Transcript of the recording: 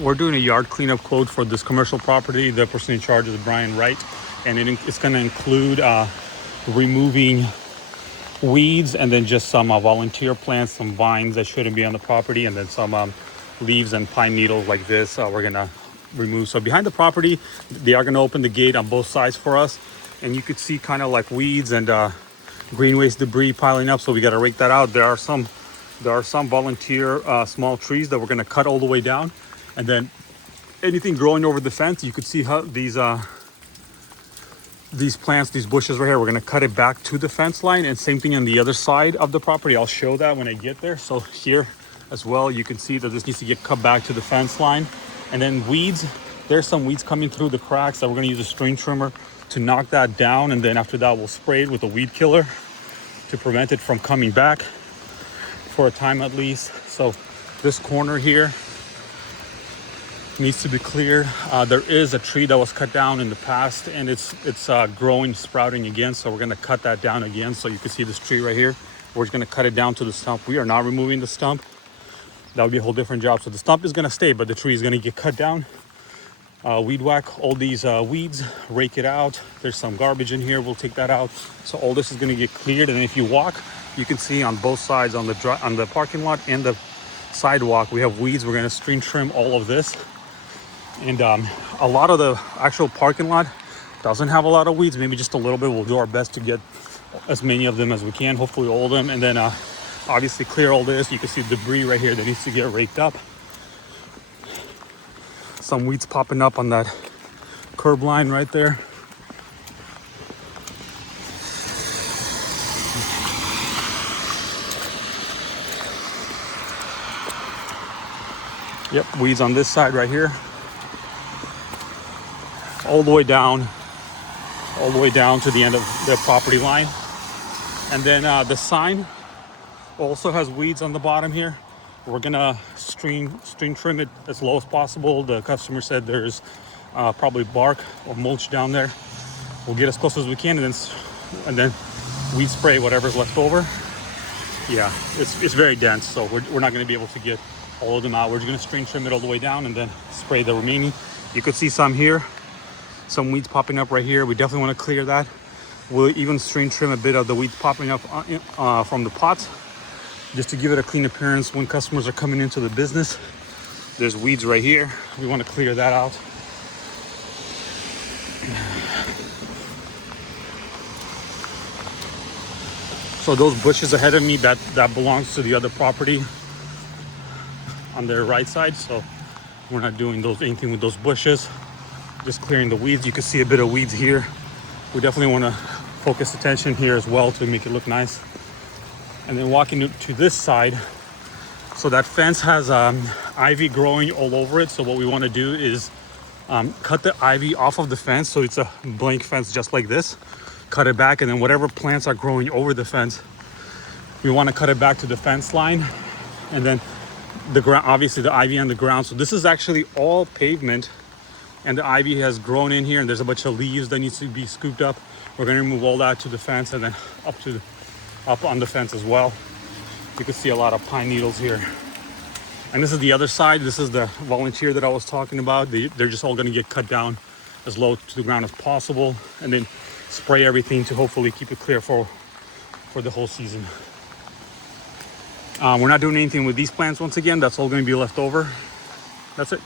We're doing a yard cleanup quote for this commercial property. The person in charge is Wright, and it's going to include removing weeds and then just some volunteer plants, some vines that shouldn't be on the property, and then some leaves and pine needles like this we're going to remove. So behind the property, they are going to open the gate on both sides for us, and you could see kind of like weeds and green waste debris piling up, so we got to rake that out. There are some volunteer small trees that we're going to cut all the way down, and then anything growing over the fence, you could see how these plants, these bushes right here, we're going to cut it back to the fence line, and same thing on the other side of the property. I'll show that when I get there. So here as well, you can see that this needs to get cut back to the fence line. And then weeds, there's some weeds coming through the cracks that we're going to use a string trimmer to knock that down, and then after that we'll spray it with a weed killer to prevent it from coming back for a time at least. So this corner here needs to be cleared. There is a tree that was cut down in the past, and it's growing, sprouting again, so we're going to cut that down again. So you can see this tree right here, we're just going to cut it down to the stump. We are not removing the stump. That would be a whole different job. So the stump is going to stay, but the tree is going to get cut down. Weed whack all these weeds, rake it out. There's some garbage in here, we'll take that out. So all this is going to get cleared, and if you walk, you can see on both sides, on the parking lot and the sidewalk, we have weeds. We're going to string trim all of this. And a lot of the actual parking lot doesn't have a lot of weeds, maybe just a little bit. We'll do our best to get as many of them as we can, hopefully all of them. And then obviously clear all this. You can see debris right here that needs to get raked up. Some weeds popping up on that curb line right there. Yep, weeds on this side right here. All the way down to the end of the property line. And then the sign also has weeds on the bottom here. We're gonna string trim it as low as possible. The customer said there's probably bark or mulch down there. We'll get as close as we can, and then weed spray whatever's left over. Yeah, it's very dense, so we're not gonna be able to get all of them out. We're just gonna string trim it all the way down and then spray the remaining. You could see some here. Some weeds popping up right here. We definitely want to clear that. We'll even string trim a bit of the weeds popping up from the pots, just to give it a clean appearance when customers are coming into the business. There's weeds right here. We want to clear that out. So those bushes ahead of me, that belongs to the other property on their right side. So we're not doing anything with those bushes. Just clearing the weeds. You can see a bit of weeds here. We definitely want to focus attention here as well to make it look nice. And then walking to this side, so that fence has ivy growing all over it. So what we want to do is cut the ivy off of the fence, so it's a blank fence just like this. Cut it back, and then whatever plants are growing over the fence, we want to cut it back to the fence line. And then the ground, obviously the ivy on the ground. So this is actually all pavement, and the ivy has grown in here, and there's a bunch of leaves that needs to be scooped up. We're going to remove all that to the fence, and then up on the fence as well. You can see a lot of pine needles here. And this is the other side. This is the volunteer that I was talking about. They're just all going to get cut down as low to the ground as possible, and then spray everything to hopefully keep it clear for the whole season. We're not doing anything with these plants once again. That's all going to be left over. That's it.